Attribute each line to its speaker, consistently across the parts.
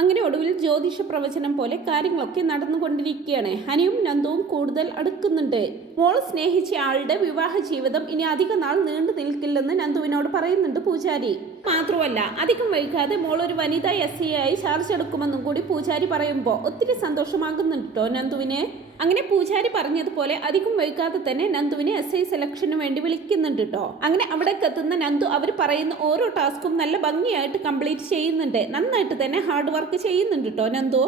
Speaker 1: അങ്ങനെ ഒടുവിൽ ജ്യോതിഷ പ്രവചനം പോലെ കാര്യങ്ങളൊക്കെ നടന്നുകൊണ്ടിരിക്കുകയാണ്. ഹനിയും നന്ദുവും കൂടുതൽ അടുക്കുന്നുണ്ട്. മോൾ സ്നേഹിച്ച ആളുടെ വിവാഹ ജീവിതം ഇനി അധിക നാൾ നീണ്ടു നിൽക്കില്ലെന്ന് നന്ദുവിനോട് പറയുന്നുണ്ട് പൂജാരി. മാത്രമല്ല അധികം വൈകാതെ മോൾ ഒരു വനിതാ എസ് ഐ ആയി ചാർജ് എടുക്കുമെന്നും കൂടി പൂജാരി പറയുമ്പോൾ ഒത്തിരി സന്തോഷമാകുന്നുണ്ടോ നന്ദുവിന്? അങ്ങനെ പൂജാരി പറഞ്ഞതുപോലെ അധികം വൈകാതെ തന്നെ നന്ദുവിനെ എസ് ഐ സെലക്ഷന് വേണ്ടി വിളിക്കുന്നുണ്ട് കേട്ടോ അങ്ങനെ അവിടേക്ക് എത്തുന്ന നന്ദു അവർ പറയുന്ന ഓരോ ടാസ്കും നല്ല ഭംഗിയായിട്ട് കംപ്ലീറ്റ് ചെയ്യുന്നുണ്ട്. നന്നായിട്ട് തന്നെ ഹാർഡ് വർക്ക് ചെയ്യുന്നുണ്ട് കേട്ടോ നന്ദു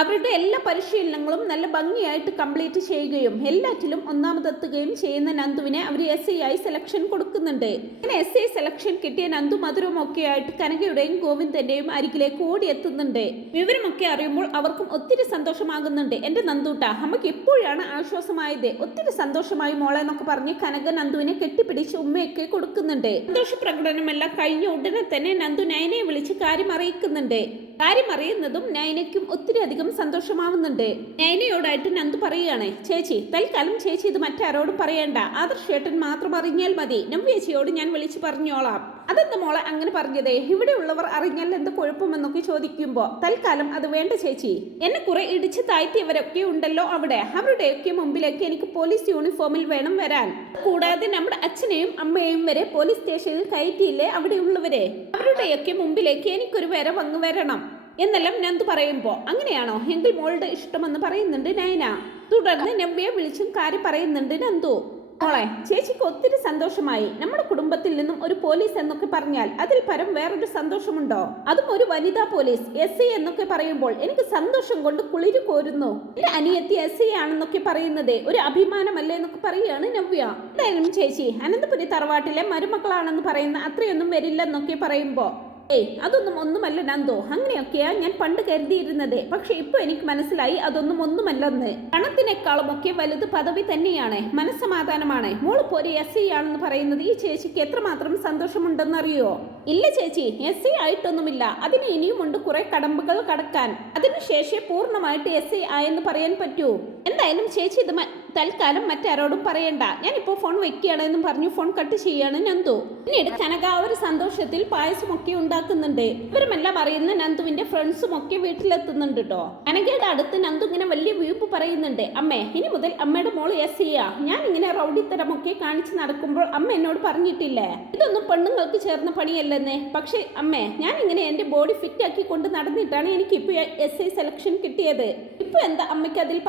Speaker 1: അവരുടെ എല്ലാ പരിശീലനങ്ങളും നല്ല ഭംഗിയായിട്ട് കംപ്ലീറ്റ് ചെയ്യുകയും എല്ലാറ്റിലും ഒന്നാമതെത്തുകയും ചെയ്യുന്ന നന്ദുവിനെ അവർ എസ് ഐ ആയി സെലക്ഷൻ കൊടുക്കുന്നുണ്ട്. അങ്ങനെ എസ് ഐ സെലക്ഷൻ കിട്ടിയ നന്ദു മധുരവും ഒക്കെ ആയിട്ട് കനകയുടെയും ഗോവിന്ദന്റെയും അരികിലേക്ക് ഓടിയെത്തുന്നുണ്ട്. വിവരമൊക്കെ അറിയുമ്പോൾ അവർക്കും ഒത്തിരി സന്തോഷമാകുന്നുണ്ട്. എന്റെ നന്ദൂട്ട അമ്മയ്ക്ക് ഇപ്പോഴാണ് ആശ്വാസമായത്? ഒത്തിരി സന്തോഷമായി മോളെ എന്നൊക്കെ പറഞ്ഞ് കനക നന്ദുവിനെ കെട്ടിപ്പിടിച്ച് ഉമ്മയൊക്കെ കൊടുക്കുന്നുണ്ട്. സന്തോഷ പ്രകടനമെല്ലാം കഴിഞ്ഞ ഉടനെ തന്നെ നന്ദു നയനയെ വിളിച്ച് കാര്യം അറിയിക്കുന്നുണ്ട്. കാര്യം അറിയുന്നതും നൈനയ്ക്കും ഒത്തിരി അധികം സന്തോഷമാവുന്നുണ്ട്. നൈനയോടായിട്ട് നന്ദു പറയുകയാണ് ചേച്ചി തൽക്കാലം ചേച്ചി ഇത് മറ്റാരോടും പറയണ്ട. ആദർശേട്ടൻ മാത്രം അറിഞ്ഞാൽ മതി. നവ്യേച്ചിയോട് ഞാൻ വിളിച്ചു പറഞ്ഞോളാം. അതെന്താ മോളെ അങ്ങനെ പറഞ്ഞതേ? ഇവിടെ ഉള്ളവർ അറിഞ്ഞാൽ എന്ത് കുഴപ്പമെന്നൊക്കെ ചോദിക്കുമ്പോ തൽക്കാലം അത് വേണ്ട ചേച്ചി. എന്നെ കുറെ ഇടിച്ച് താഴ്ത്തിയവരൊക്കെ ഉണ്ടല്ലോ അവിടെ. അവരുടെയൊക്കെ മുമ്പിലേക്ക് എനിക്ക് പോലീസ് യൂണിഫോമിൽ വേണം വരാൻ. കൂടാതെ നമ്മുടെ അച്ഛനെയും അമ്മയെയും വരെ പോലീസ് സ്റ്റേഷനിൽ കയറ്റിയില്ലേ അവിടെയുള്ളവരെ? അവരുടെയൊക്കെ മുമ്പിലേക്ക് എനിക്കൊരു വര വന്നു വരണം എന്നെല്ലാം നന്ദ് പറയുമ്പോൾ അങ്ങനെയാണോ? എങ്കിൽ മോളുടെ ഇഷ്ടമെന്ന് പറയുന്നുണ്ട് നയന. തുടർന്ന് നവ്യയെ വിളിച്ചും കാര്യം പറയുന്നുണ്ട് നന്ദു. മോളെ ചേച്ചിക്ക് ഒത്തിരി സന്തോഷമായി. നമ്മുടെ കുടുംബത്തിൽ നിന്നും ഒരു പോലീസ് എന്നൊക്കെ പറഞ്ഞാൽ അതിൽ പരം വേറൊരു സന്തോഷമുണ്ടോ? അതും ഒരു വനിതാ പോലീസ് എസ് ഐ എന്നൊക്കെ പറയുമ്പോൾ എനിക്ക് സന്തോഷം കൊണ്ട് കുളിരു കോരുന്നു. എന്റെ അനിയത്തി എസ് ഐ ആണെന്നൊക്കെ പറയുന്നത് ഒരു അഭിമാനമല്ലേ എന്നൊക്കെ പറയുകയാണ് നവ്യ എന്തായാലും ചേച്ചി അനന്തപുരി തറവാട്ടിലെ മരുമക്കളാണെന്ന് പറയുന്ന അത്രയൊന്നും വരില്ലെന്നൊക്കെ പറയുമ്പോ ഏയ് അതൊന്നും ഒന്നുമല്ല നന്ദോ. അങ്ങനെയൊക്കെയാ ഞാൻ പണ്ട് കരുതിയിരുന്നത്. പക്ഷെ ഇപ്പൊ എനിക്ക് മനസ്സിലായി അതൊന്നും ഒന്നുമല്ലെന്ന്. പണത്തിനേക്കാളും ഒക്കെ വലുത് പദവി തന്നെയാണ്. മനസ്സമാധാനമാണ്. മോളിപ്പോ ഒരു എസ് ആണെന്ന് പറയുന്നത് ഈ ചേച്ചിക്ക് എത്രമാത്രം സന്തോഷമുണ്ടെന്ന് അറിയോ ഇല്ല ചേച്ചി എസ് ആയിട്ടൊന്നുമില്ല. അതിന് ഇനിയുമുണ്ട് കുറെ കടമ്പകൾ കടക്കാൻ. അതിനുശേഷം പൂർണമായിട്ട് എസ് ഐ ആയെന്ന് പറയാൻ പറ്റൂ. എന്തായാലും ചേച്ചി ഇത് തൽക്കാലം മറ്റാരോടും പറയണ്ട. ഞാനിപ്പോ ഫോൺ വെക്കുകയാണ് എന്നും പറഞ്ഞു ഫോൺ കട്ട് ചെയ്യാണ് നന്ദു. പിന്നീട് കനക ഒരു സന്തോഷത്തിൽ പായസമൊക്കെ ഉണ്ടാക്കുന്നുണ്ട്. ഇവരുമെല്ലാം അറിയുന്ന നന്ദുവിന്റെ ഫ്രണ്ട്സും ഒക്കെ വീട്ടിലെത്തുന്നുണ്ട് കേട്ടോ കനകയുടെ അടുത്ത് നന്ദു ഇങ്ങനെ വലിയ വീപ്പ് പറയുന്നുണ്ട്. അമ്മേ ഇനി മുതൽ അമ്മയുടെ മോൾ എസ് ചെയ്യാ ഞാൻ ഇങ്ങനെ റൗഡിത്തരമൊക്കെ കാണിച്ചു നടക്കുമ്പോൾ അമ്മ എന്നോട് പറഞ്ഞിട്ടില്ലേ? ഇതൊന്നും പെണ്ണുങ്ങൾക്ക് ചേർന്ന പണിയല്ലെന്ന്. പക്ഷേ അമ്മേ ഞാൻ ഇങ്ങനെ എന്റെ ബോഡി ഫിറ്റ് ആക്കി കൊണ്ട് നടന്നിട്ടാണ് എനിക്ക് ഇപ്പൊ എസ് ഐ സെലക്ഷൻ കിട്ടിയത്. ഇപ്പൊ എന്താ അമ്മയ്ക്ക് അതിൽ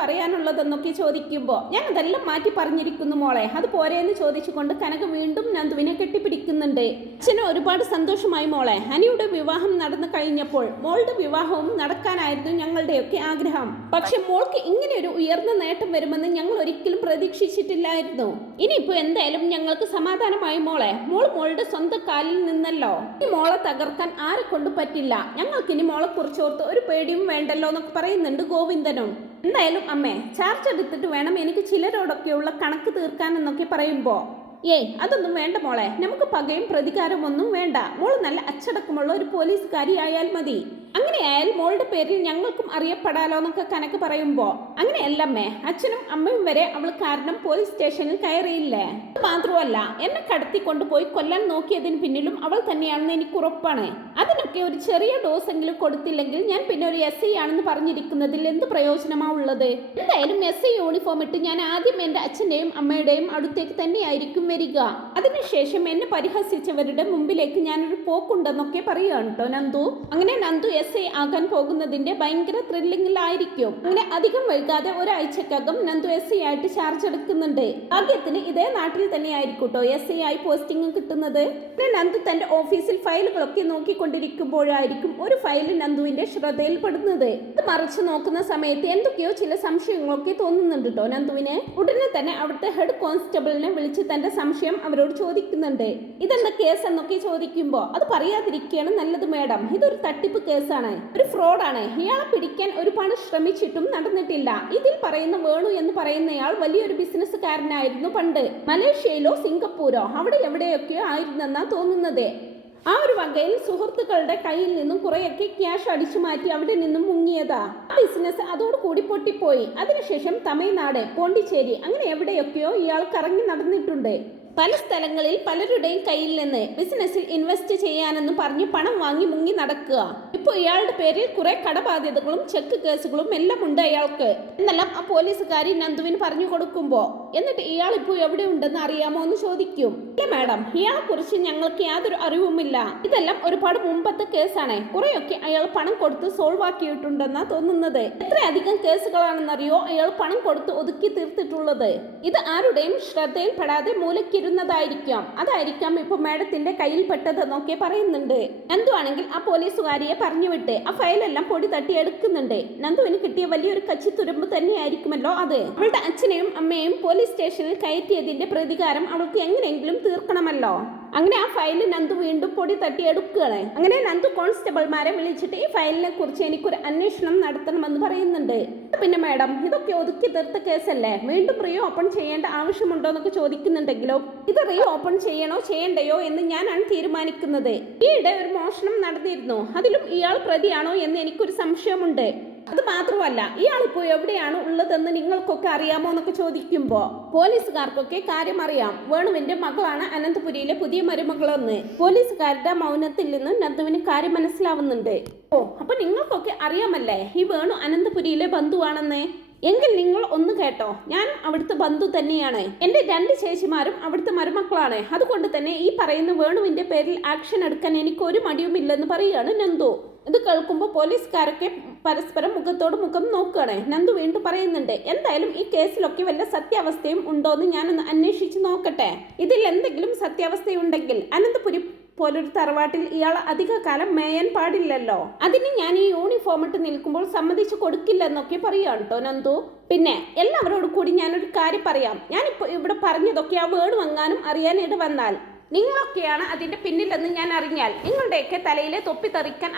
Speaker 1: പറയാനുള്ളതെന്നൊക്കെ ചോദിക്കുമ്പോൾ ഞാൻ അതെല്ലാം മാറ്റി പറഞ്ഞിരിക്കുന്നു മോളെ. അത് പോരെയെന്ന് ചോദിച്ചുകൊണ്ട് കനക വീണ്ടും നന്ദുവിനെ കെട്ടിപ്പിടിക്കുന്നുണ്ട്. അച്ഛന് ഒരുപാട് സന്തോഷമായി മോളെ. ഹനിയുടെ വിവാഹം നടന്നു കഴിഞ്ഞപ്പോൾ മോളുടെ വിവാഹവും നടക്കാനായിരുന്നു ഞങ്ങളുടെയൊക്കെ ആഗ്രഹം. പക്ഷെ മോൾക്ക് ഇങ്ങനെ ഒരു ഉയർന്ന നേട്ടം വരുമെന്ന് ഞങ്ങൾ ഒരിക്കലും പ്രതീക്ഷിച്ചിട്ടില്ലായിരുന്നു. ഇനിയിപ്പോ എന്തായാലും ഞങ്ങൾക്ക് സമാധാനമായി മോളെ. മോൾ മോളുടെ സ്വന്തം കാലിൽ നിന്നല്ലോ. ഈ മോളെ തകർക്കാൻ ആരെ കൊണ്ട് പറ്റില്ല. ഞങ്ങൾക്കിനി മോളെ കുറിച്ചോർത്ത് ഒരു പേടിയും വേണ്ടല്ലോ എന്നൊക്കെ പറയുന്നുണ്ട് ഗോവിന്ദനും. എന്തായാലും അമ്മേ ചാർജ് എടുത്തിട്ട് വേണം എനിക്ക് ചിലരോടൊക്കെയുള്ള കണക്ക് തീർക്കാൻ എന്നൊക്കെ പറയുമ്പോ. ഏയ് അതൊന്നും വേണ്ട മോളെ. നമുക്ക് പകയും പ്രതികാരവും ഒന്നും വേണ്ട. മോൾ നല്ല അച്ചടക്കമുള്ള ഒരു പോലീസുകാരി ആയാൽ അങ്ങനെയായാൽ മോളുടെ പേരിൽ ഞങ്ങൾക്കും അറിയപ്പെടാലോ എന്നൊക്കെ കനക്ക് പറയുമ്പോ അങ്ങനെയല്ലമ്മേ അച്ഛനും അമ്മയും വരെ അവൾ കാരണം പോലീസ് സ്റ്റേഷനിൽ കയറിയില്ലേ? മാത്രമല്ല എന്നെ കടത്തിക്കൊണ്ടുപോയി കൊല്ലാൻ നോക്കിയതിന് പിന്നിലും അവൾ തന്നെയാണെന്ന് എനിക്ക് ഉറപ്പാണ്. അതിനൊക്കെ ഒരു ചെറിയ ഡോസ് എങ്കിലും കൊടുത്തില്ലെങ്കിൽ ഞാൻ പിന്നെ ഒരു എസ് ഐ ആണെന്ന് പറഞ്ഞിരിക്കുന്നതിൽ എന്ത് പ്രയോജനമാ ഉള്ളത്? എന്തായാലും എസ് ഐ യൂണിഫോം ഇട്ട് ഞാൻ ആദ്യം എന്റെ അച്ഛന്റെയും അമ്മയുടെയും അടുത്തേക്ക് തന്നെയായിരിക്കും വരിക. അതിനുശേഷം എന്നെ പരിഹസിച്ചവരുടെ മുമ്പിലേക്ക് ഞാനൊരു പോക്കുണ്ടെന്നൊക്കെ പറയുകയാണ് കേട്ടോ നന്ദു. അങ്ങനെ നന്ദു എസ് ആകാൻ പോകുന്നതിന്റെ ഭയങ്കര ത്രില്ലിംഗിലായിരിക്കും അങ്ങനെ അധികം വൈകാതെ ഒരാഴ്ചക്കകം നന്ദു എസ് ഐ ആയിട്ട് ചാർജ് എടുക്കുന്നുണ്ട്. ആദ്യത്തിന് ഇതേ നാട്ടിൽ തന്നെ ആയിരിക്കും കേട്ടോ എസ് ഐ ആയി പോസ്റ്റിംഗ് കിട്ടുന്നത്. പിന്നെ നന്ദു തന്റെ ഓഫീസിൽ ഫയലുകളൊക്കെ നോക്കിക്കൊണ്ടിരിക്കുമ്പോഴായിരിക്കും ഒരു ഫയൽ നന്ദുവിന്റെ ശ്രദ്ധയിൽപ്പെടുന്നത് ഇത് മറിച്ചു നോക്കുന്ന സമയത്ത് എന്തൊക്കെയോ ചില സംശയങ്ങളൊക്കെ തോന്നുന്നുണ്ട് കേട്ടോ നന്ദുവിന്. ഉടനെ തന്നെ അവിടുത്തെ ഹെഡ് കോൺസ്റ്റബിളിനെ വിളിച്ച് തന്റെ സംശയം അവരോട് ചോദിക്കുന്നുണ്ട്. ഇതെന്താ കേസ് എന്നൊക്കെ ചോദിക്കുമ്പോ അത് പറയാതിരിക്കുകയാണ് നല്ലത് മേഡം ഇതൊരു തട്ടിപ്പ് കേസാണ് ഒരു ഫ്രോഡാണ്. ഇയാളെ പിടിക്കാൻ ഒരുപാട് ശ്രമിച്ചിട്ടും നടന്നിട്ടില്ല. ഇതിൽ പറയുന്ന വേണു എന്ന് പറയുന്നയാൾ വലിയൊരു ബിസിനസ്സുകാരനായിരുന്നു പണ്ട്. മലേഷ്യയിലോ സിംഗപ്പൂരോ? അവിടെ എവിടെയൊക്കെയോ ആയിരുന്നെന്നാ തോന്നുന്നത്. ആ ഒരു വകയിൽ സുഹൃത്തുക്കളുടെ കയ്യിൽ നിന്നും കുറെയൊക്കെ ക്യാഷ് അടിച്ചു മാറ്റി അവിടെ നിന്നും മുങ്ങിയതാ. ആ ബിസിനസ് അതോടുകൂടി പൊട്ടിപ്പോയി. അതിനുശേഷം തമിഴ്നാട് പോണ്ടിച്ചേരി അങ്ങനെ എവിടെയൊക്കെയോ ഇയാൾ കറങ്ങി നടന്നിട്ടുണ്ട്. പല സ്ഥലങ്ങളിൽ പലരുടെയും കയ്യിൽ നിന്ന് ബിസിനസ്സിൽ ഇൻവെസ്റ്റ് ചെയ്യാനെന്ന് പറഞ്ഞ് പണം വാങ്ങി മുങ്ങി നടക്കുക. ഇപ്പൊ ഇയാളുടെ പേരിൽ കുറെ കടബാധ്യതകളും ചെക്ക് കേസുകളും എല്ലാം ഉണ്ട് അയാൾക്ക്. എന്നെല്ലാം ആ പോലീസുകാരി നന്ദുവിന് പറഞ്ഞു കൊടുക്കുമ്പോ. എന്നിട്ട് ഇയാൾ ഇപ്പോൾ എവിടെ ഉണ്ടെന്ന് അറിയാമോ എന്ന് ചോദിക്കും. ഇല്ല മാഡം ഇയാളെ കുറിച്ച് ഞങ്ങൾക്ക് യാതൊരു അറിവുമില്ല. ഇതെല്ലാം ഒരുപാട് മുമ്പത്തെ കേസാണ്. കുറെയൊക്കെ അയാൾ പണം കൊടുത്ത് സോൾവ് ആക്കിയിട്ടുണ്ടെന്നാ തോന്നുന്നത്. എത്രയധികം കേസുകളാണെന്നറിയോ അയാൾ പണം കൊടുത്ത് ഒതുക്കി തീർത്തിട്ടുള്ളത്? ഇത് ആരുടെയും ശ്രദ്ധയിൽപ്പെടാതെ മൂലക്കിരുന്നതായിരിക്കാം അതായിരിക്കാം ഇപ്പൊ മാഡത്തിന്റെ കയ്യിൽ പെട്ടതെന്നൊക്കെ പറയുന്നുണ്ട്. നന്ദു ആണെങ്കിൽ ആ പോലീസുകാരിയെ പറഞ്ഞു വിട്ട് ആ ഫയലെല്ലാം പൊടി തട്ടി എടുക്കുന്നുണ്ട്. നന്ദുവിന് കിട്ടിയ വലിയൊരു കച്ചി തുരുമ്പ് തന്നെയായിരിക്കുമല്ലോ അത്. അവളുടെ അച്ഛനെയും അമ്മയും പോലീസ് സ്റ്റേഷനിൽ കയറ്റിയതിന്റെ പ്രതികാരം അവൾക്ക് എങ്ങനെയെങ്കിലും തീർക്കണമല്ലോ. അങ്ങനെ ആ ഫയൽ നന്ദു വീണ്ടും പൊടി തട്ടി എടുക്കുകയാണ്. അങ്ങനെ നന്ദു കോൺസ്റ്റബിൾമാരെ വിളിച്ചിട്ട് ഈ ഫയലിനെ കുറിച്ച് എനിക്കൊരു അന്വേഷണം നടത്തണമെന്ന് പറയുന്നുണ്ട്. പിന്നെ മാഡം ഇതൊക്കെ ഒതുക്കി തീർത്ത കേസല്ലേ? വീണ്ടും റീ ഓപ്പൺ ചെയ്യേണ്ട ആവശ്യമുണ്ടോ എന്നൊക്കെ ചോദിക്കുന്നുണ്ടെങ്കിലോ? ഇത് റീ ഓപ്പൺ ചെയ്യണോ? ചെയ്യണ്ടയോ? എന്ന് ഞാനാണ് തീരുമാനിക്കുന്നത്. ഈയിടെ ഒരു മോഷണം നടന്നിരുന്നു. അതിലും ഇയാൾ പ്രതിയാണോ എന്ന് എനിക്കൊരു സംശയമുണ്ട്. അത് മാത്രമല്ല ഇയാളിപ്പോ എവിടെയാണ് ഉള്ളതെന്ന് നിങ്ങൾക്കൊക്കെ അറിയാമോ എന്നൊക്കെ ചോദിക്കുമ്പോ പോലീസുകാർക്കൊക്കെ കാര്യം അറിയാം. വേണുവിന്റെ മകളാണ് അനന്തപുരിയിലെ പുതിയ മരുമകളെന്ന്. പോലീസുകാരുടെ മൗനത്തിൽ നിന്നും നന്ദുവിന് കാര്യം മനസ്സിലാവുന്നുണ്ട്. ഓ അപ്പൊ നിങ്ങൾക്കൊക്കെ അറിയാമല്ലേ? ഈ വേണു അനന്തപുരിയിലെ ബന്ധുവാണെന്ന്. എങ്കിൽ നിങ്ങൾ ഒന്ന് കേട്ടോ. ഞാൻ അവിടുത്തെ ബന്ധു തന്നെയാണ്. എന്റെ രണ്ട് ചേച്ചിമാരും അവിടുത്തെ മരുമക്കളാണ്. അതുകൊണ്ട് തന്നെ ഈ പറയുന്ന വേണുവിന്റെ പേരിൽ ആക്ഷൻ എടുക്കാൻ എനിക്ക് ഒരു മടിയുമില്ലെന്ന് പറയുകയാണ് നന്ദു. ഇത് കേൾക്കുമ്പോൾ പോലീസുകാരൊക്കെ പരസ്പരം മുഖത്തോട് മുഖം നോക്കുകയാണ്. നന്ദു വീണ്ടും പറയുന്നുണ്ട് എന്തായാലും ഈ കേസിലൊക്കെ വല്ല സത്യാവസ്ഥയും ഉണ്ടോ എന്ന് ഞാനൊന്ന് അന്വേഷിച്ച് നോക്കട്ടെ. ഇതിൽ എന്തെങ്കിലും സത്യാവസ്ഥയുണ്ടെങ്കിൽ അനന്തപുരി പോലൊരു തറവാട്ടിൽ ഇയാൾ അധിക കാലം മേയാൻ പാടില്ലല്ലോ. അതിന് ഞാൻ ഈ യൂണിഫോം ഇട്ട് നിൽക്കുമ്പോൾ സമ്മതിച്ചു കൊടുക്കില്ലെന്നൊക്കെ പറയുകയാണ് കേട്ടോ നന്ദു. പിന്നെ എല്ലാവരോടും കൂടി ഞാനൊരു കാര്യം പറയാം. ഞാനിപ്പോൾ ഇവിടെ പറഞ്ഞതൊക്കെ ആ വേർഡ് വാങ്ങാനും അറിയാനിട വന്നാൽ. നിങ്ങളൊക്കെയാണ് അതിന്റെ പിന്നിലെന്ന് ഞാൻ അറിഞ്ഞാൽ നിങ്ങളുടെയൊക്കെ തലയിലെ തൊപ്പി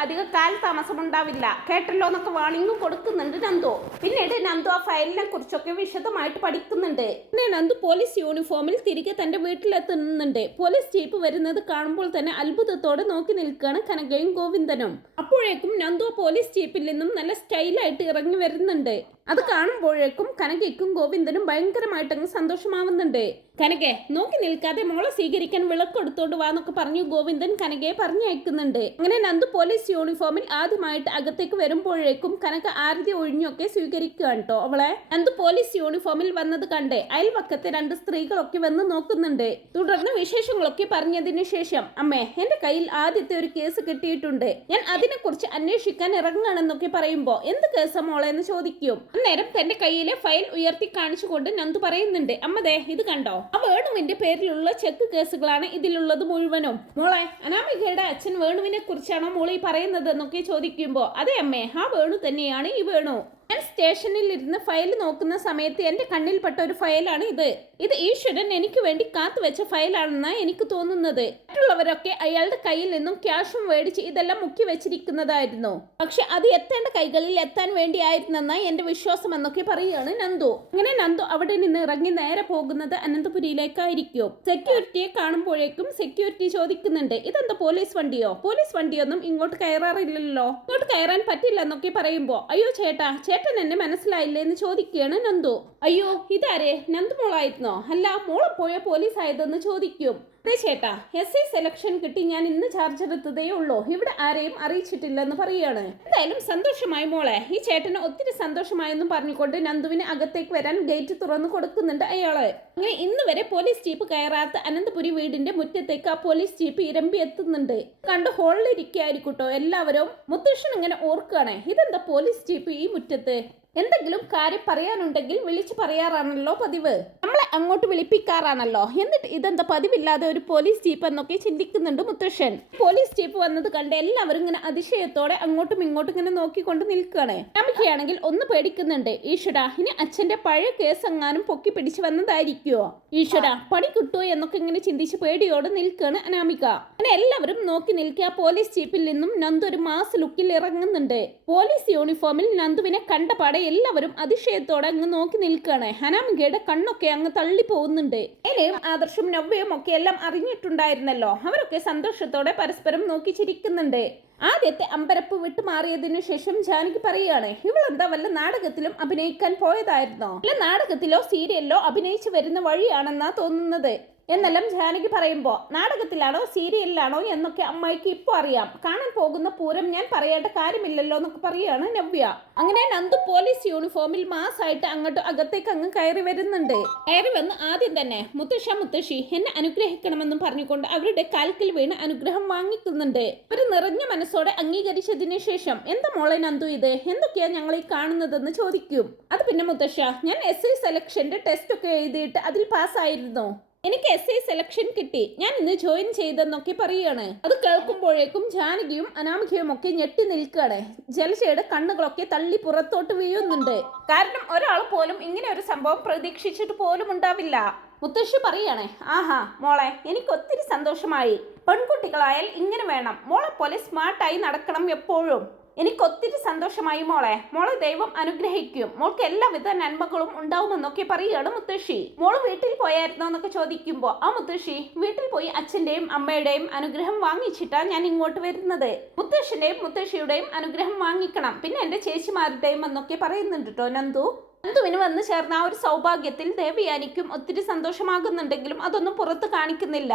Speaker 1: അധിക കാലതാമസം ഉണ്ടാവില്ല കേട്ടല്ലോ എന്നൊക്കെ വാണിങ്ങും കൊടുക്കുന്നുണ്ട് നന്ദു. പിന്നീട് നന്ദു ആ ഫയലിനെ കുറിച്ചൊക്കെ വിശദമായിട്ട് പഠിക്കുന്നുണ്ട്. പിന്നെ നന്ദു പോലീസ് യൂണിഫോമിൽ തിരികെ തന്റെ വീട്ടിലെത്തുന്നുണ്ട്. പോലീസ് ജീപ്പ് വരുന്നത് കാണുമ്പോൾ തന്നെ അത്ഭുതത്തോടെ നോക്കി നിൽക്കുകയാണ് കനകയും ഗോവിന്ദനും. അപ്പോഴേക്കും നന്ദു പോലീസ് ജീപ്പിൽ നിന്നും നല്ല സ്റ്റൈലായിട്ട് ഇറങ്ങി വരുന്നുണ്ട്. അത് കാണുമ്പോഴേക്കും കനകയ്ക്കും ഗോവിന്ദനും ഭയങ്കരമായിട്ടങ്ങ് സന്തോഷമാവുന്നുണ്ട്. കനകെ നോക്കി നിൽക്കാതെ മോളെ സ്വീകരിക്കാൻ വിളക്കെടുത്തോണ്ട് വാ എന്നൊക്കെ പറഞ്ഞു ഗോവിന്ദൻ കനകയെ പറഞ്ഞയക്കുന്നുണ്ട്. അങ്ങനെ നന്ദു പോലീസ് യൂണിഫോമിൽ ആദ്യമായിട്ട് അകത്തേക്ക് വരുമ്പോഴേക്കും കനക ആരതി ഒഴിഞ്ഞൊക്കെ സ്വീകരിക്കുകയാണ് കേട്ടോ അവളെ. നന്ദു പോലീസ് യൂണിഫോമിൽ വന്നത് കണ്ട് അയൽവക്കത്തെ രണ്ട് സ്ത്രീകളൊക്കെ വന്ന് നോക്കുന്നുണ്ട്. തുടർന്ന് വിശേഷങ്ങളൊക്കെ പറഞ്ഞതിന് ശേഷം അമ്മേ എന്റെ കയ്യിൽ ആദ്യത്തെ ഒരു കേസ് കിട്ടിയിട്ടുണ്ട്. ഞാൻ അതിനെക്കുറിച്ച് അന്വേഷിക്കാൻ ഇറങ്ങുകയാണെന്നൊക്കെ പറയുമ്പോ എന്ത് കേസാ മോളെ? എന്ന് ചോദിക്കും. അന്നേരം തന്റെ കയ്യിലെ ഫയൽ ഉയർത്തി കാണിച്ചുകൊണ്ട് നന്ദു പറയുന്നുണ്ട് അമ്മതേ ഇത് കണ്ടോ? ആ വേണുവിന്റെ പേരിലുള്ള ചെക്ക് കേസുകളാണ് ഇതിലുള്ളത് മുഴുവനും. മോളെ അനാമികയുടെ അച്ഛൻ വേണുവിനെ കുറിച്ചാണോ മോളി പറയുന്നത്? എന്നൊക്കെ ചോദിക്കുമ്പോ അതെ അമ്മേ ആ വേണു തന്നെയാണ് ഈ വേണു. ഞാൻ സ്റ്റേഷനിൽ ഇരുന്ന് ഫയൽ നോക്കുന്ന സമയത്ത് എന്റെ കണ്ണിൽപ്പെട്ട ഒരു ഫയലാണ് ഇത്. ഇത് ഈശ്വരൻ എനിക്ക് വേണ്ടി കാത്തു വെച്ച ഫയലാണെന്നാണ് എനിക്ക് തോന്നുന്നത്. മറ്റുള്ളവരൊക്കെ അയാളുടെ കയ്യിൽ നിന്നും ക്യാഷും മേടിച്ച് ഇതെല്ലാം മുക്കി വെച്ചിരിക്കുന്നതായിരുന്നു. പക്ഷെ അത് എത്തേണ്ട കൈകളിൽ എത്താൻ വേണ്ടിയായിരുന്നെന്നാണ് എന്റെ വിശ്വാസം എന്നൊക്കെ പറയുകയാണ് നന്ദു. അങ്ങനെ നന്ദു അവിടെ നിന്ന് ഇറങ്ങി നേരെ പോകുന്നത് അനന്തപുരിയിലേക്കായിരിക്കും. സെക്യൂരിറ്റിയെ കാണുമ്പോഴേക്കും സെക്യൂരിറ്റി ചോദിക്കുന്നുണ്ട് ഇതെന്താ പോലീസ് വണ്ടിയോ? പോലീസ് വണ്ടിയൊന്നും ഇങ്ങോട്ട് കയറാറില്ലല്ലോ. ഇങ്ങോട്ട് കയറാൻ പറ്റില്ല എന്നൊക്കെ പറയുമ്പോ അയ്യോ ചേട്ടാ ചേട്ടൻ എന്നെ മനസ്സിലായില്ലേ എന്ന് ചോദിക്കുകയാണ് നന്ദു. അയ്യോ ഇതാരെ? നന്ദ് മോളായിരുന്നോ അല്ല മോളെ പോയ പോലീസ് ആയതെന്ന് ചോദിക്കും. അതെ ചേട്ടാ എസ് ഐ സെലക്ഷൻ കിട്ടി ഞാൻ ഇന്ന് ചാർജ് എടുത്തതേ ഉള്ളൂ. ഇവിടെ ആരെയും അറിയിച്ചിട്ടില്ലെന്ന് പറയാണ്. എന്തായാലും സന്തോഷമായി മോളെ. ഈ ചേട്ടന് ഒത്തിരി സന്തോഷമായെന്നും പറഞ്ഞുകൊണ്ട് നന്ദുവിന് അകത്തേക്ക് വരാൻ ഗേറ്റ് തുറന്നു കൊടുക്കുന്നുണ്ട് അയാൾ. അങ്ങനെ ഇന്ന് വരെ പോലീസ് ജീപ്പ് കയറാത്ത അനന്തപുരി വീടിന്റെ മുറ്റത്തേക്ക് ആ പോലീസ് ജീപ്പ് ഇരമ്പി എത്തുന്നുണ്ട്. കണ്ട് ഹോളിലിരിക്കായിരിക്കും എല്ലാവരും. മുത്തശ്ശൻ ഇങ്ങനെ ഓർക്കുകയാണ് ഇതെന്താ പോലീസ് ജീപ്പ് ഈ മുറ്റത്ത്? എന്തെങ്കിലും കാര്യം പറയാനുണ്ടെങ്കിൽ വിളിച്ചു പറയാറാണല്ലോ പതിവ്. നമ്മളെ അങ്ങോട്ട് വിളിപ്പിക്കാറാണല്ലോ. എന്നിട്ട് ഇതെന്താ പതിവില്ലാതെ ഒരു പോലീസ് ജീപ്പ് എന്നൊക്കെ ചിന്തിക്കുന്നുണ്ട് മുത്തശ്ശൻ. പോലീസ് ജീപ്പ് വന്നത് കണ്ട് എല്ലാവരും ഇങ്ങനെ അതിശയത്തോടെ അങ്ങോട്ടും ഇങ്ങോട്ടും ഇങ്ങനെ നോക്കിക്കൊണ്ട് നിൽക്കുകയാണ്. അമ്മയ്ക്കാണെങ്കിൽ ഒന്ന് പേടിക്കുന്നുണ്ട്. ഈശ്വര ഇനി അച്ഛന്റെ പഴയ കേസ് എങ്ങാനും പൊക്കി പിടിച്ചു വന്നതായിരിക്കുമോ ഈശ്വര പണി കിട്ടുമോ എന്നൊക്കെ ഇങ്ങനെ ചിന്തിച്ച് പേടിയോടെ നിൽക്കുകയാണ് അനാമിക. അങ്ങനെ എല്ലാവരും നോക്കി നിൽക്കുക പോലീസ് ജീപ്പിൽ നിന്നും നന്ദു ഒരു മാസ് ലുക്കിൽ ഇറങ്ങുന്നുണ്ട്. പോലീസ് യൂണിഫോമിൽ നന്ദുവിനെ കണ്ടപാടെ എല്ലാവരും അതിശയത്തോടെ അങ്ങ് നോക്കി നിൽക്കുകയാണ്. ഹനാമികയുടെ കണ്ണൊക്കെ അങ്ങ് തള്ളി പോകുന്നുണ്ട്. എലയും ആദർശും നവ്യയും ഒക്കെ എല്ലാം അറിഞ്ഞിട്ടുണ്ടായിരുന്നല്ലോ. അവരൊക്കെ സന്തോഷത്തോടെ പരസ്പരം നോക്കി ചിരിക്കുന്നുണ്ട്. ആദ്യത്തെ അമ്പരപ്പ് വിട്ടുമാറിയതിനു ശേഷം ജാനകി പറയുകയാണ് ഇവളെന്താ വല്ല നാടകത്തിലും അഭിനയിക്കാൻ പോയതായിരുന്നോ? വല്ല നാടകത്തിലോ സീരിയലിലോ അഭിനയിച്ചു വരുന്ന വഴിയാണെന്നാ തോന്നുന്നത്. എന്നെല്ലാം ജാനകി പറയുമ്പോൾ നാടകത്തിലാണോ സീരിയലിലാണോ എന്നൊക്കെ അമ്മായിക്ക് ഇപ്പോൾ അറിയാം. കാണാൻ പോകുന്ന പൂരം ഞാൻ പറയേണ്ട കാര്യമില്ലല്ലോ എന്നൊക്കെ പറയുകയാണ് നവ്യ. അങ്ങനെ നന്ദു പോലീസ് യൂണിഫോമിൽ മാസായിട്ട് അങ്ങോട്ട് അകത്തേക്ക് അങ്ങ് കയറി വരുന്നുണ്ട്. കയറി വന്ന് ആദ്യം തന്നെ മുത്തശ്ശ മുത്തശ്ശി എന്നെ അനുഗ്രഹിക്കണമെന്നും പറഞ്ഞുകൊണ്ട് അവരുടെ കാൽക്കിൽ വീണ് അനുഗ്രഹം വാങ്ങിക്കുന്നുണ്ട്. ഒരു നിറഞ്ഞ മനസ്സോടെ അംഗീകരിച്ചതിന് ശേഷം എന്താ മോളെ നന്ദു ഇത്? എന്തൊക്കെയാ ഞങ്ങൾ ഈ കാണുന്നതെന്ന് ചോദിക്കും. അത് പിന്നെ മുത്തശ്ശ ഞാൻ എസ് ഐ സെലക്ഷന്റെ ടെസ്റ്റ് ഒക്കെ എഴുതിയിട്ട് അതിൽ പാസ്സായിരുന്നു എനിക്ക് എസ് ഐ സെലക്ഷൻ കിട്ടി. ഞാൻ ഇന്ന് ജോയിൻ ചെയ്തെന്നൊക്കെ പറയുകയാണ് അത് കേൾക്കുമ്പോഴേക്കും ജാനകിയും അനാമികയും ഒക്കെ ഞെട്ടി നിൽക്കുകയാണ്. ജലജയുടെ കണ്ണുകളൊക്കെ തള്ളി പുറത്തോട്ട് വീഴുന്നുണ്ട്. കാരണം ഒരാൾ പോലും ഇങ്ങനെ ഒരു സംഭവം പ്രതീക്ഷിച്ചിട്ട് പോലും ഉണ്ടാവില്ല. മുത്തശ്ശി പറയണേ ആഹാ മോളെ എനിക്ക് ഒത്തിരി സന്തോഷമായി. പെൺകുട്ടികളായാൽ ഇങ്ങനെ വേണം. മോളെ പോലെ സ്മാർട്ടായി നടക്കണം എപ്പോഴും. എനിക്ക് ഒത്തിരി സന്തോഷമായി മോളെ. മോളെ ദൈവം അനുഗ്രഹിക്കും. മോൾക്ക് എല്ലാവിധ നന്മകളും ഉണ്ടാവുമെന്നൊക്കെ പറയുകയാണ് മുത്തശ്ശി. മോൾ വീട്ടിൽ പോയായിരുന്നോ എന്നൊക്കെ ചോദിക്കുമ്പോൾ ആ മുത്തശ്ശി വീട്ടിൽ പോയി അച്ഛന്റെയും അമ്മയുടെയും അനുഗ്രഹം വാങ്ങിച്ചിട്ടാണ് ഞാൻ ഇങ്ങോട്ട് വരുന്നത്. മുത്തശ്ശന്റെയും മുത്തശ്ശിയുടെയും അനുഗ്രഹം വാങ്ങിക്കണം. പിന്നെ എന്റെ ചേച്ചിമാരുടെയും എന്നൊക്കെ പറയുന്നുണ്ട് കേട്ടോ നന്ദു. നന്ദുവിന് വന്നു ചേർന്ന ആ ഒരു സൗഭാഗ്യത്തിൽ ദേവിയാനിക്കും ഒത്തിരി സന്തോഷമാകുന്നുണ്ടെങ്കിലും അതൊന്നും പുറത്ത് കാണിക്കുന്നില്ല.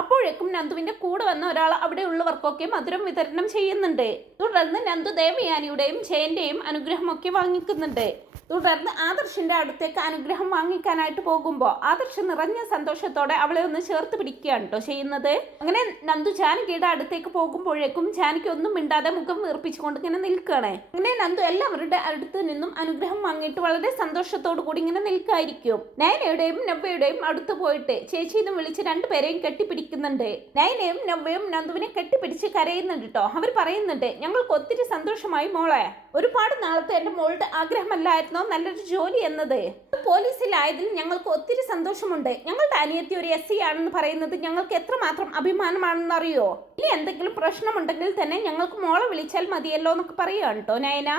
Speaker 1: അപ്പോഴേക്കും നന്ദുവിന്റെ കൂടെ വന്ന ഒരാൾ അവിടെ ഉള്ളവർക്കൊക്കെ മധുരം വിതരണം ചെയ്യുന്നുണ്ട്. തുടർന്ന് നന്ദു ദേവയാനിയുടെയും ജയന്റെയും അനുഗ്രഹമൊക്കെ വാങ്ങിക്കുന്നുണ്ട്. തുടർന്ന് ആദർശിന്റെ അടുത്തേക്ക് അനുഗ്രഹം വാങ്ങിക്കാനായിട്ട് പോകുമ്പോൾ ആദർശ് നിറഞ്ഞ സന്തോഷത്തോടെ അവളെ ഒന്ന് ചേർത്ത് പിടിക്കുകയാണ് കേട്ടോ ചെയ്യുന്നത്. അങ്ങനെ നന്ദു ജാനകിയുടെ അടുത്തേക്ക് പോകുമ്പോഴേക്കും ജാനകി ഒന്നും മിണ്ടാതെ മുഖം വീർപ്പിച്ചുകൊണ്ട് ഇങ്ങനെ നിൽക്കുകയാണ്. അങ്ങനെ നന്ദു എല്ലാവരുടെ അടുത്ത് നിന്നും അനുഗ്രഹം വാങ്ങിയിട്ട് വളരെ സന്തോഷത്തോടു കൂടി ഇങ്ങനെ നിൽക്കായിരിക്കും. നയനയുടെയും നവ്വയുടെയും അടുത്ത് പോയിട്ട് ചേച്ചി വിളിച്ച് രണ്ടുപേരെയും കെട്ടിപ്പിടിക്കുന്നുണ്ട് നൈനയും നവ്വയും നന്ദുവിനെ കെട്ടിപ്പിടിച്ച് കരയുന്നുണ്ട് കേട്ടോ അവർ പറയുന്നുണ്ട് ഞങ്ങൾക്ക് ഒത്തിരി സന്തോഷമായി മോളെ. ഒരുപാട് നാളത്തെ എന്റെ മോളുടെ ആഗ്രഹമല്ലായിരുന്നോ? നല്ലൊരു ജോലി എന്നത്. പോലീസിലായതിൽ ഞങ്ങൾക്ക് ഒത്തിരി സന്തോഷമുണ്ട്. ഞങ്ങളുടെ അനിയത്തി ഒരു എസ് സി ആണെന്ന് പറയുന്നത് ഞങ്ങൾക്ക് എത്രമാത്രം അഭിമാനമാണെന്ന് അറിയോ ഇനി എന്തെങ്കിലും പ്രശ്നമുണ്ടെങ്കിൽ തന്നെ ഞങ്ങൾക്ക് മോളെ വിളിച്ചാൽ മതിയല്ലോ എന്നൊക്കെ പറയുകയാണ് കേട്ടോ നയന.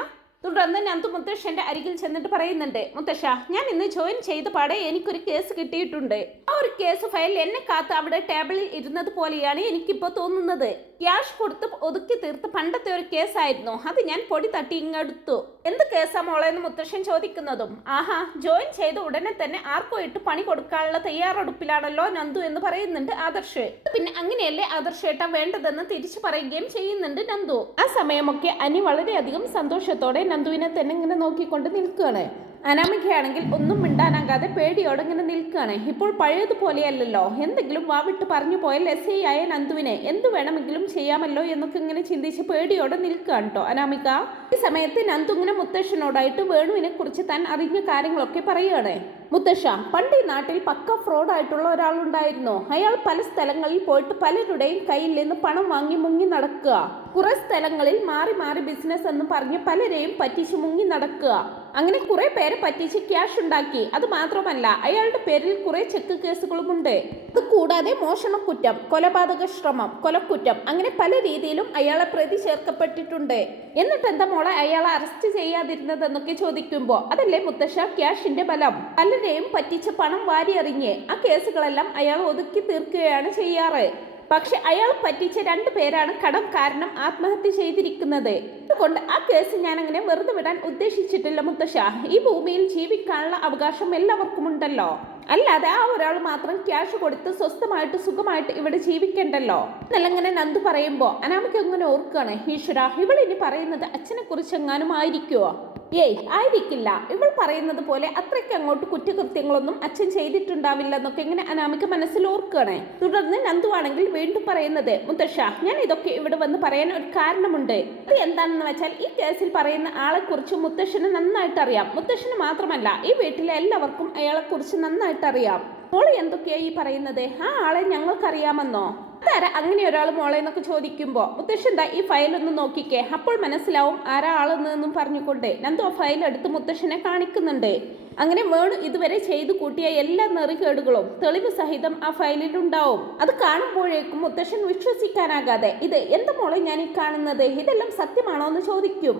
Speaker 1: തുടർന്ന് നന്ദു മുത്തശ്ശന്റെ അരികിൽ ചെന്നിട്ട് പറയുന്നുണ്ട് മുത്തശ്ശ ഞാൻ ഇന്ന് ജോയിൻ ചെയ്ത പാടെ എനിക്കൊരു കേസ് കിട്ടിയിട്ടുണ്ട്. ആ ഒരു കേസ് ഫയൽ എന്നെ കാത്ത് അവിടെ ടേബിളിൽ ഇരുന്നത് പോലെയാണ് എനിക്കിപ്പോൾ തോന്നുന്നത്. ക്യാഷ് കൊടുത്ത് ഒതുക്കി തീർത്ത് പണ്ടത്തെ ഒരു കേസായിരുന്നു അത് ഞാൻ പൊടി തട്ടി ഇങ്ങെടുത്തു. എന്ത് കേസാ മോളെ എന്ന് മുത്തശ്ശൻ ചോദിക്കുന്നതും. ആഹാ ജോയിൻ ചെയ്ത ഉടനെ തന്നെ ആർക്കോ ഇട്ട് പണി കൊടുക്കാനുള്ള തയ്യാറെടുപ്പിലാണല്ലോ നന്ദു എന്ന് പറയുന്നുണ്ട് ആദർശ്. പിന്നെ അങ്ങനെയല്ലേ ആദർശ് ഏട്ടാ വേണ്ടതെന്ന് തിരിച്ചു പറയുകയും ചെയ്യുന്നുണ്ട് നന്ദു. ആ സമയമൊക്കെ അനി വളരെയധികം സന്തോഷത്തോടെ നന്ദുവിനെ തന്നെ ഇങ്ങനെ നോക്കിക്കൊണ്ട് നിൽക്കുകയാണ്. അനാമികയാണെങ്കിൽ ഒന്നും മിണ്ടാനാകാതെ പേടിയോടെ ഇങ്ങനെ നിൽക്കുകയാണ്. ഇപ്പോൾ പഴയതുപോലെയല്ലല്ലോ. എന്തെങ്കിലും വാവിട്ട് പറഞ്ഞു പോയാൽ എസ് ഐ ആയ നന്ദുവിനെ എന്തു വേണമെങ്കിലും ചെയ്യാമല്ലോ എന്നൊക്കെ ഇങ്ങനെ ചിന്തിച്ച് പേടിയോടെ നിൽക്കുകയാണ് കേട്ടോ അനാമിക. ഈ സമയത്ത് നന്ദു ഇങ്ങനെ മുത്തശ്ശനോടായിട്ട് വേണുവിനെ കുറിച്ച് താൻ അറിഞ്ഞ കാര്യങ്ങളൊക്കെ പറയുകയാണ്. മുത്തശ്ശ പണ്ട് ഈ നാട്ടിൽ പക്ക ഫ്രോഡായിട്ടുള്ള ഒരാളുണ്ടായിരുന്നു. അയാൾ പല സ്ഥലങ്ങളിൽ പോയിട്ട് പലരുടെയും കയ്യിൽ നിന്ന് പണം വാങ്ങി മുങ്ങി നടക്കുക. കുറെ സ്ഥലങ്ങളിൽ മാറി മാറി ബിസിനസ് എന്ന് പറഞ്ഞ് പലരെയും പറ്റിച്ചു മുങ്ങി നടക്കുക. അങ്ങനെ കുറെ പേരെ പറ്റിച്ച് ക്യാഷ് ഉണ്ടാക്കി. അത് മാത്രമല്ല അയാളുടെ പേരിൽ കുറെ ചെക്ക് കേസുകളുമുണ്ട് ഇത് കൂടാതെ മോഷണക്കുറ്റം കൊലപാതക ശ്രമം കൊലക്കുറ്റം അങ്ങനെ പല രീതിയിലും അയാളെ പ്രതി ചേർക്കപ്പെട്ടിട്ടുണ്ട്. എന്നിട്ട് എന്താ മോളെ അയാളെ അറസ്റ്റ് ചെയ്യാതിരുന്നതെന്നൊക്കെ ചോദിക്കുമ്പോൾ അതല്ലേ മുത്തശ്ശ ക്യാഷിന്റെ ബലം? പലരെയും പറ്റിച്ച് പണം വാരിയെറിഞ്ഞ് ആ കേസുകളെല്ലാം അയാൾ ഒതുക്കി തീർക്കുകയാണ് ചെയ്യാറ്. പക്ഷെ അയാൾ പറ്റിച്ച രണ്ട് പേരാണ് കടം കാരണം ആത്മഹത്യ ചെയ്തിരിക്കുന്നത്. അതുകൊണ്ട് ആ കേസ് ഞാൻ അങ്ങനെ വെറുതെ വിടാൻ ഉദ്ദേശിച്ചിട്ടില്ല മുത്തശ്ശ. ഈ ഭൂമിയിൽ ജീവിക്കാനുള്ള അവകാശം എല്ലാവർക്കും ഉണ്ടല്ലോ അല്ലാതെ ആ ഒരാൾ മാത്രം ക്യാഷ് കൊടുത്ത് സ്വസ്ഥമായിട്ട് സുഖമായിട്ട് ഇവിടെ ജീവിക്കണ്ടല്ലോ. എന്നല്ലങ്ങനെ നന്ദു പറയുമ്പോ അനാമിക്ക് അങ്ങനെ ഓർക്കുകയാണ് ഈശ്വര ഇവളിനി പറയുന്നത് അച്ഛനെ കുറിച്ച് എങ്ങാനും ആയിരിക്കുമോ ഏയ് ആയിരിക്കില്ല. ഇവൾ പറയുന്നത് പോലെ അത്രയ്ക്ക് അങ്ങോട്ട് കുറ്റകൃത്യങ്ങളൊന്നും അച്ഛൻ ചെയ്തിട്ടുണ്ടാവില്ല എന്നൊക്കെ ഇങ്ങനെ അനാമിക മനസ്സിൽ ഓർക്കുകയാണ്. തുടർന്ന് നന്ദു ആണെങ്കിൽ വീണ്ടും പറയുന്നത് മുത്തശ്ശ ഞാൻ ഇതൊക്കെ ഇവിടെ വന്ന് പറയാൻ ഒരു കാരണമുണ്ട്. അത് എന്താണെന്ന് വെച്ചാൽ ഈ കേസിൽ പറയുന്ന ആളെക്കുറിച്ച് മുത്തശ്ശന് നന്നായിട്ട് അറിയാം. മുത്തശ്ശന് മാത്രമല്ല ഈ വീട്ടിലെ എല്ലാവർക്കും അയാളെക്കുറിച്ച് നന്നായിട്ട് അറിയാം. മോൾ എന്തൊക്കെയാ ഈ പറയുന്നത്? ആ ആളെ ഞങ്ങൾക്കറിയാമെന്നോ? അതാരാ അങ്ങനെ ഒരാൾ മോളെ എന്നൊക്കെ ചോദിക്കുമ്പോൾ മുത്തശ്ശൻ എന്താ ഈ ഫയലൊന്ന് നോക്കിക്കേ? അപ്പോൾ മനസ്സിലാവും ആരാ ആളെന്നും പറഞ്ഞുകൊണ്ട്. നന്ദു ഫയൽ എടുത്ത് മുത്തശ്ശനെ കാണിക്കുന്നുണ്ട്. അങ്ങനെ വേണു ഇതുവരെ ചെയ്തു കൂട്ടിയ എല്ലാ നെറികേടുകളും തെളിവ് സഹിതം ആ ഫയലിലുണ്ടാവും അത് കാണുമ്പോഴേക്കും മുത്തശ്ശൻ വിശ്വസിക്കാനാകാതെ ഇത് എന്ത് മോളെ ഞാൻ ഈ കാണുന്നത്? ഇതെല്ലാം സത്യമാണോ? എന്ന് ചോദിക്കും.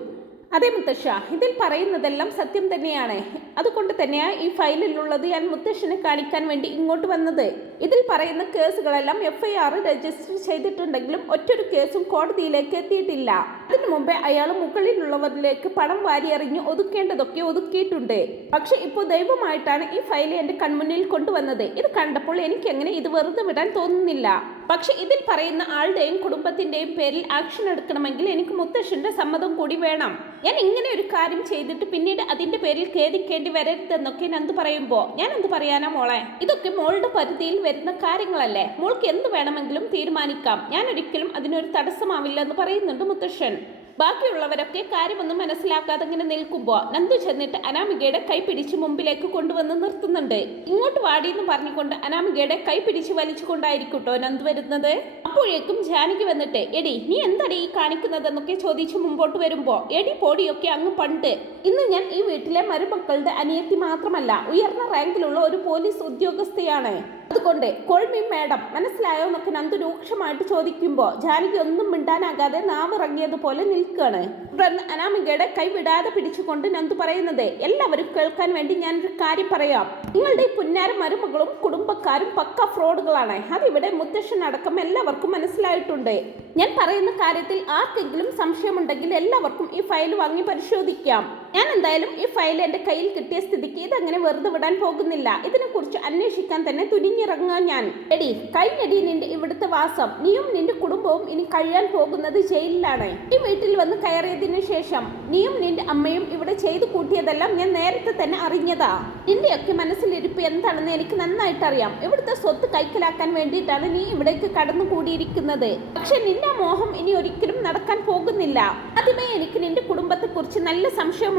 Speaker 1: അതെ മുത്തശ്ശ ഇതിൽ പറയുന്നതെല്ലാം സത്യം തന്നെയാണ്. അതുകൊണ്ട് തന്നെയാണ് ഈ ഫയലിലുള്ളത് ഞാൻ മുത്തശ്ശനെ കാണിക്കാൻ വേണ്ടി ഇങ്ങോട്ട് വന്നത്. ഇതിൽ പറയുന്ന കേസുകളെല്ലാം എഫ്ഐആർ രജിസ്റ്റർ ചെയ്തിട്ടുണ്ടെങ്കിലും ഒറ്റൊരു കേസും കോടതിയിലേക്ക് എത്തിയിട്ടില്ല. അതിനു മുമ്പേ അയാൾ മുകളിലുള്ളവരിലേക്ക് പണം വാരിയെറിഞ്ഞ് ഒതുക്കേണ്ടതൊക്കെ ഒതുക്കിയിട്ടുണ്ട്. പക്ഷെ ഇപ്പോൾ ദൈവമായിട്ടാണ് ഈ ഫയൽ എന്റെ കൺമുന്നിൽ കൊണ്ടുവന്നത്. ഇത് കണ്ടപ്പോൾ എനിക്ക് എങ്ങനെ ഇത് വെറുതെ വിടാൻ തോന്നുന്നില്ല. പക്ഷെ ഇതിൽ പറയുന്ന ആളുടെയും കുടുംബത്തിന്റെയും പേരിൽ ആക്ഷൻ എടുക്കണമെങ്കിൽ എനിക്ക് മുത്തശ്ശന്റെ സമ്മതം കൂടി വേണം. ഞാൻ ഇങ്ങനെ ഒരു കാര്യം ചെയ്തിട്ട് പിന്നീട് അതിന്റെ പേരിൽ ഖേദിക്കേണ്ടി വരരുതെന്നൊക്കെ നന്ദു പറയുമ്പോൾ ഞാൻ എന്ത് പറയാനാ മോളെ? ഇതൊക്കെ മോളുടെ പരിധിയിൽ വരുന്ന കാര്യങ്ങളല്ലേ. മോൾക്ക് എന്ത് വേണമെങ്കിലും തീരുമാനിക്കാം. ഞാൻ ഒരിക്കലും അതിനൊരു തടസ്സമാവില്ലെന്ന് പറയുന്നുണ്ട് മുത്തശ്ശൻ. ബാക്കിയുള്ളവരൊക്കെ കാര്യമൊന്നും മനസ്സിലാക്കാതെ ഇങ്ങനെ നിൽക്കുമ്പോൾ നന്ദു ചെന്നിട്ട് അനാമികയുടെ കൈ പിടിച്ച് മുമ്പിലേക്ക് കൊണ്ടുവന്ന് നിർത്തുന്നുണ്ട്. ഇങ്ങോട്ട് വാടി എന്ന് പറഞ്ഞുകൊണ്ട് അനാമികയുടെ കൈ പിടിച്ച് വലിച്ചുകൊണ്ടായിരിക്കട്ടോ നന്ദു വരുന്നത്? അപ്പോഴേക്കും ജാനകി വന്നിട്ട് എടി നീ എന്താടി ഈ കാണിക്കുന്നതെന്നൊക്കെ ചോദിച്ച് മുമ്പോട്ട് വരുമ്പോ എടി പോടിയൊക്കെ അങ്ങ് പണ്ട്. ഇന്ന് ഞാൻ ഈ വീട്ടിലെ മരുമക്കളുടെ അനിയത്തി മാത്രമല്ല ഉയർന്ന റാങ്കിലുള്ള ഒരു പോലീസ് ഉദ്യോഗസ്ഥയാണ്. അതുകൊണ്ട് കൊൾമി മാഡം മനസ്സിലായോ എന്നൊക്കെ നന്ദു രൂക്ഷമായിട്ട് ചോദിക്കുമ്പോൾ ജാനകി ഒന്നും മിണ്ടാനാകാതെ നാവിറങ്ങിയതുപോലെ നിൽക്കുകയാണ് തുടർന്ന് അനാമികയുടെ കൈ വിടാതെ പിടിച്ചുകൊണ്ട് നന്ദു പറയുന്നത് എല്ലാവരും കേൾക്കാൻ വേണ്ടി ഞാനൊരു കാര്യം പറയാം. നിങ്ങളുടെ ഈ പുന്നാര മരുമകളും കുടുംബക്കാരും പക്ക ഫ്രോഡുകളാണ്. അതിവിടെ മുത്തശ്ശൻ അടക്കം എല്ലാവർക്കും മനസ്സിലായിട്ടുണ്ട്. ഞാൻ പറയുന്ന കാര്യത്തിൽ ആർക്കെങ്കിലും സംശയമുണ്ടെങ്കിൽ എല്ലാവർക്കും ഈ ഫയൽ വാങ്ങി പരിശോധിക്കാം. ഞാൻ എന്തായാലും ഈ ഫയൽ എന്റെ കയ്യിൽ കിട്ടിയ സ്ഥിതിക്ക് ഇതങ്ങനെ വെറുതെ വിടാൻ പോകുന്നില്ല. ഇതിനെക്കുറിച്ച് അന്വേഷിക്കാൻ തന്നെ തുനിഞ്ഞിറങ്ങാൻ ഞാൻ. എടി കഴിഞ്ഞടി നിന്റെ ഇവിടുത്തെ വാസം. നീയും നിന്റെ കുടുംബവും ഇനി കഴിയാൻ പോകുന്നത് ജയിലിലാണ്. ഈ വീട്ടിൽ വന്ന് കയറിയതിനു ശേഷം നീയും നിന്റെ അമ്മയും ഇവിടെ ചെയ്തു കൂട്ടിയതെല്ലാം ഞാൻ നേരത്തെ തന്നെ അറിഞ്ഞതാ. നിന്റെയൊക്കെ മനസ്സിലിരിപ്പ് എന്താണെന്ന് എനിക്ക് നന്നായിട്ട് അറിയാം ഇവിടുത്തെ സ്വത്ത് കൈക്കലാക്കാൻ വേണ്ടിയിട്ടാണ് നീ ഇവിടേക്ക് കടന്നു കൂടിയിരിക്കുന്നത് പക്ഷെ നിന്റെ മോഹം ഇനി ഒരിക്കലും നടക്കാൻ പോകുന്നില്ല. ആദ്യമേ എനിക്ക് നിന്റെ കുടുംബത്തെക്കുറിച്ച് നല്ല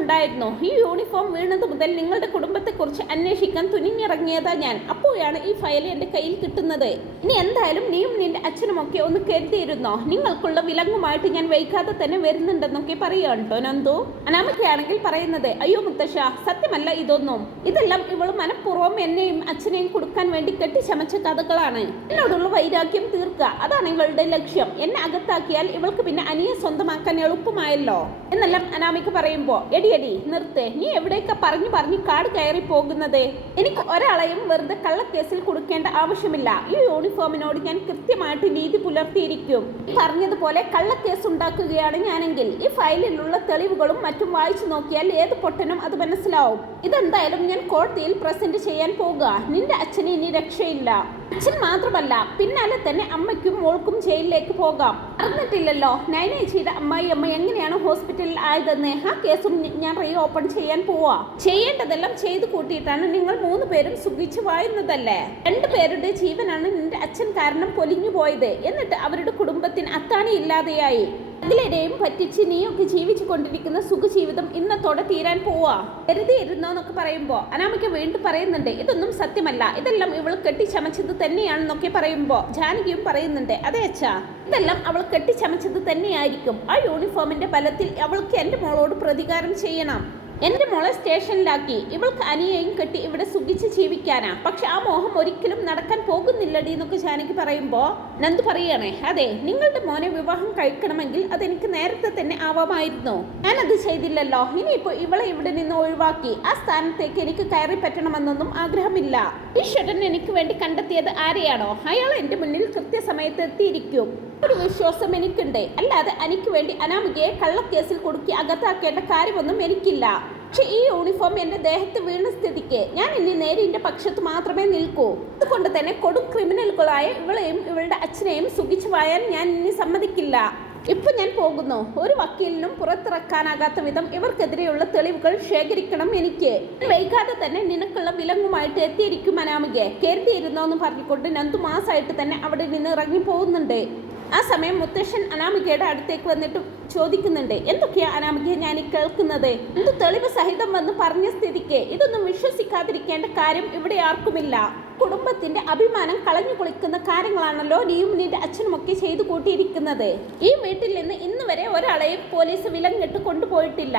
Speaker 1: സംശയമുണ്ടായിരുന്നു ഈ യൂണിഫോം വീണത് മുതൽ നിങ്ങളുടെ കുടുംബത്തെക്കുറിച്ച് അന്വേഷിക്കാൻ തുനിഞ്ഞിറങ്ങിയതാ ഞാൻ. അപ്പോഴാണ് ഈ ഫയൽ എന്റെ കയ്യിൽ കിട്ടുന്നത്. ഇനി എന്തായാലും നീയും നിന്റെ അച്ഛനുമൊക്കെ ഒന്ന് കരുതിയിരുന്നോ? നിങ്ങൾക്കുള്ള വിലങ്ങുമായിട്ട് ഞാൻ വൈകാതെ തന്നെ വരുന്നുണ്ടെന്നൊക്കെ പറയുകയാണ് നന്ദു? അനാമികയാണെങ്കിൽ പറയുന്നത് അയ്യോ മുത്തശ്ശ സത്യമല്ല ഇതൊന്നും. ഇതെല്ലാം ഇവൾ മനഃപൂർവം എന്നെയും അച്ഛനെയും കൊടുക്കാൻ വേണ്ടി കെട്ടി കെട്ടിച്ചമച്ച കഥകളാണ്. എന്നോടുള്ള വൈരാഗ്യം തീർക്കുക. അതാണ് ഇവളുടെ ലക്ഷ്യം. എന്നെ അകത്താക്കിയാൽ ഇവൾക്ക് പിന്നെ അനിയെ സ്വന്തമാക്കാൻ എളുപ്പമായല്ലോ? എന്നെല്ലാം അനാമിക്ക് പറയുമ്പോൾ എടി എടി നിർത്ത്. നീ എവിടെയൊക്കെ പറഞ്ഞു പറഞ്ഞു കാട് കയറി പോകുന്നത്? എനിക്ക് ഒരാളെയും വെറുതെ കള്ളക്കേസിൽ കൊടുക്കേണ്ട ആവശ്യമില്ല. ഈ യൂണിഫോമിനോട് ഞാൻ കൃത്യമായിട്ട് നീതി പുലർത്തിയിരിക്കും. പറഞ്ഞതുപോലെ കള്ളക്കേസ് ഉണ്ടാക്കുകയാണ് ഞാനെങ്കിൽ. ഈ ഫയലിലുള്ള തെളിവുകളും മറ്റും വായിച്ചു നോക്കിയാൽ ഏത് പൊട്ടനും അത് മനസ്സിലാവും. ഇതെന്തായാലും ഞാൻ കോടതിയിൽ പ്രസന്റ് ചെയ്യാൻ പോകുക നിന്റെ അച്ഛന് ഇനി രക്ഷയില്ല. അച്ഛൻ മാത്രമല്ല പിന്നാലെ തന്നെ അമ്മയ്ക്കും മോൾക്കും ജയിലിലേക്ക് പോകാം. അറിഞ്ഞിട്ടില്ലല്ലോ നൈനേച്ചിയുടെ അമ്മായി അമ്മ എങ്ങനെയാണ് ഹോസ്പിറ്റലിൽ ആയതെന്ന്? ആ കേസും ഞാൻ റീ ഓപ്പൺ ചെയ്യാൻ പോവാ. ചെയ്യേണ്ടതെല്ലാം ചെയ്തു കൂട്ടിയിട്ടാണ് നിങ്ങൾ മൂന്ന് പേരും സുഖിച്ചു വായുന്നതല്ലേ? രണ്ടുപേരുടെ ജീവനാണ് നിന്റെ അച്ഛൻ കാരണം പൊലിഞ്ഞു പോയത് എന്നിട്ട് അവരുടെ കുടുംബത്തിന് അത്താണി ഇല്ലാതെയായി. അതിലെയും പറ്റിച്ച് നീയൊക്കെ ജീവിച്ചു കൊണ്ടിരിക്കുന്ന സുഖജീവിതം ഇന്നത്തോടെ തീരാൻ പോവാ. വെറുതെ ഇരുന്നോ എന്നൊക്കെ പറയുമ്പോ അനാമിക വീണ്ടും പറയുന്നുണ്ട് ഇതൊന്നും സത്യമല്ല. ഇതെല്ലാം ഇവൾ കെട്ടിച്ചമച്ചത് തന്നെയാണെന്നൊക്കെ പറയുമ്പോ ജാനകിയും പറയുന്നുണ്ട് അതെ അച്ഛാ ഇതെല്ലാം അവൾ കെട്ടിച്ചമച്ചത് തന്നെയായിരിക്കും. ആ യൂണിഫോമിന്റെ ബലത്തിൽ അവൾക്ക് എന്റെ മോളോട് പ്രതികാരം ചെയ്യണം. എന്റെ മോളെ സ്റ്റേഷനിലാക്കി. ഇവൾക്ക് അനിയെയും കെട്ടി ഇവിടെ സുഖിച്ച് ജീവിക്കാനാ. പക്ഷെ ആ മോഹം ഒരിക്കലും നടക്കാൻ പോകുന്നില്ലടി എന്നൊക്കെ ജാനകി പറയുമ്പോൾ നന്ദു പറയണേ അതെ നിങ്ങളുടെ മോനെ വിവാഹം കഴിക്കണമെങ്കിൽ അതെനിക്ക് നേരത്തെ തന്നെ ആവാമായിരുന്നു. ഞാനത് ചെയ്തില്ലല്ലോ. ഇനിയിപ്പോൾ ഇവളെ ഇവിടെ നിന്ന് ഒഴിവാക്കി. ആ സ്ഥാനത്തേക്ക് എനിക്ക് കയറി പറ്റണമെന്നൊന്നും ആഗ്രഹമില്ല. ഈ ഈശ്വരൻ എനിക്ക് വേണ്ടി കണ്ടെത്തിയത് ആരെയാണോ? അയാൾ എന്റെ മുന്നിൽ കൃത്യസമയത്ത് എത്തിയിരിക്കും. ഒരു വിശ്വാസം എനിക്കുണ്ട്. അല്ലാതെ എനിക്ക് വേണ്ടി അനാമികയെ കള്ളക്കേസിൽ കൊടുക്കി അകത്താക്കേണ്ട കാര്യമൊന്നും എനിക്കില്ല. പക്ഷെ ഈ യൂണിഫോം എന്റെ ദേഹത്ത് വീണ സ്ഥിതിക്ക് ഞാൻ ഇനി നേരിന്റെ പക്ഷത്ത് മാത്രമേ നിൽക്കൂ. അതുകൊണ്ട് തന്നെ കൊടും ക്രിമിനലുകളായ ഇവളെയും ഇവളുടെ അച്ഛനെയും സുഖിച്ചു വായാൻ ഞാൻ ഇനി സമ്മതിക്കില്ല. ഇപ്പൊ ഞാൻ പോകുന്നു. ഒരു വക്കീലിനും പുറത്തിറക്കാനാകാത്ത വിധം ഇവർക്കെതിരെയുള്ള തെളിവുകൾ ശേഖരിക്കണം എനിക്ക്. വൈകാതെ തന്നെ നിനക്കുള്ള വിലങ്ങുമായിട്ട് എത്തിയിരിക്കും അനാമികെ കരുതിയിരുന്നോ എന്ന് പറഞ്ഞുകൊണ്ട് നന്ദു മാസമായിട്ട് തന്നെ അവിടെ നിന്ന് ഇറങ്ങി പോകുന്നുണ്ട് ആ സമയം മുത്തശ്ശൻ അനാമികയുടെ അടുത്തേക്ക് വന്നിട്ട് ചോദിക്കുന്നുണ്ട് എന്തൊക്കെയാ അനാമിക ഞാൻ ഈ കേൾക്കുന്നത്? എന്ത് തെളിവ് സഹിതം വന്ന് പറഞ്ഞ സ്ഥിതിക്ക്? ഇതൊന്നും വിശ്വസിക്കാതിരിക്കേണ്ട കാര്യം ഇവിടെ ആർക്കുമില്ല. കുടുംബത്തിന്റെ അഭിമാനം കളഞ്ഞു കുളിക്കുന്ന കാര്യങ്ങളാണല്ലോ നീയും നിന്റെ അച്ഛനുമൊക്കെ ചെയ്തു കൂട്ടിയിരിക്കുന്നത്. ഈ വീട്ടിൽ നിന്ന് ഇന്ന് വരെ ഒരാളെയും പോലീസ് വിലങ്ങിട്ട് കൊണ്ടുപോയിട്ടില്ല.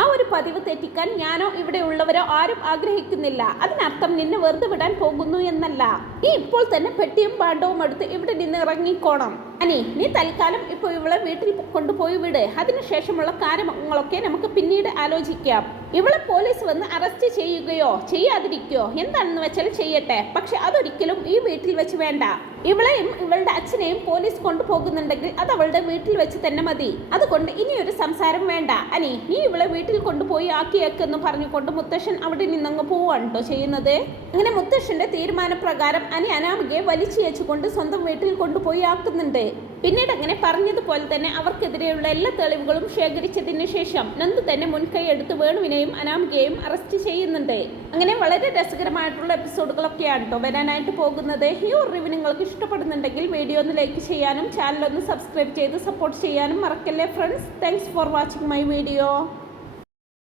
Speaker 1: ആ ഒരു പതിവ് തെറ്റിക്കാൻ ഞാനോ ഇവിടെ ഉള്ളവരോ ആരും ആഗ്രഹിക്കുന്നില്ല. അതിനർത്ഥം നിന്നെ വെറുതെ വിടാൻ പോകുന്നു എന്നല്ല. നീ ഇപ്പോൾ തന്നെ പെട്ടിയും പാണ്ഡവും എടുത്ത് ഇവിടെ നിന്ന് ഇറങ്ങിക്കോണം. അനി നീ തൽക്കാലം ഇപ്പോൾ ഇവളെ വീട്ടിൽ കൊണ്ടുപോയി വിട്. അതിനുശേഷമുള്ള കാര്യങ്ങളൊക്കെ നമുക്ക് പിന്നീട് ആലോചിക്കാം. ഇവളെ പോലീസ് വന്ന് അറസ്റ്റ് ചെയ്യുകയോ ചെയ്യാതിരിക്കുകയോ എന്താണെന്ന് വെച്ചാൽ ചെയ്യട്ടെ. പക്ഷെ അതൊരിക്കലും ഈ വീട്ടിൽ വെച്ച് വേണ്ട. ഇവളെയും ഇവളുടെ അച്ഛനെയും പോലീസ് കൊണ്ടുപോകുന്നുണ്ടെങ്കിൽ അത് അവളുടെ വീട്ടിൽ വെച്ച് തന്നെ മതി. അതുകൊണ്ട് ഇനിയൊരു സംസാരം വേണ്ട. അനി നീ ഇവളെ വീട്ടിൽ കൊണ്ടുപോയി ആക്കിയേക്കെന്ന് പറഞ്ഞുകൊണ്ട് മുത്തശ്ശൻ അവിടെ നിന്നങ്ങ് പോവാണ് കേട്ടോ ചെയ്യുന്നത്. അങ്ങനെ മുത്തശ്ശന്റെ തീരുമാനപ്രകാരം അനി അനാമികയെ വലിച്ചു വെച്ചുകൊണ്ട് സ്വന്തം വീട്ടിൽ കൊണ്ടുപോയി ആക്കുന്നുണ്ട്. പിന്നീട് അങ്ങനെ പറഞ്ഞതുപോലെ തന്നെ അവർക്കെതിരെയുള്ള എല്ലാ തെളിവുകളും ശേഖരിച്ചതിന് ശേഷം നന്ദു തന്നെ മുൻകൈ എടുത്ത് വേണുവിനെയും അനാമികയെയും അറസ്റ്റ് ചെയ്യുന്നുണ്ട്. അങ്ങനെ വളരെ രസകരമായിട്ടുള്ള എപ്പിസോഡുകളൊക്കെയാണ് കേട്ടോ വരാനായിട്ട് പോകുന്നത്. ഈ റിവ്യൂ നിങ്ങൾക്ക് ഇഷ്ടപ്പെടുന്നുണ്ടെങ്കിൽ വീഡിയോ ഒന്ന് ലൈക്ക് ചെയ്യാനും ചാനൽ ഒന്ന് സബ്സ്ക്രൈബ് ചെയ്ത് സപ്പോർട്ട് ചെയ്യാനും മറക്കല്ലേ friends? Thanks for watching my video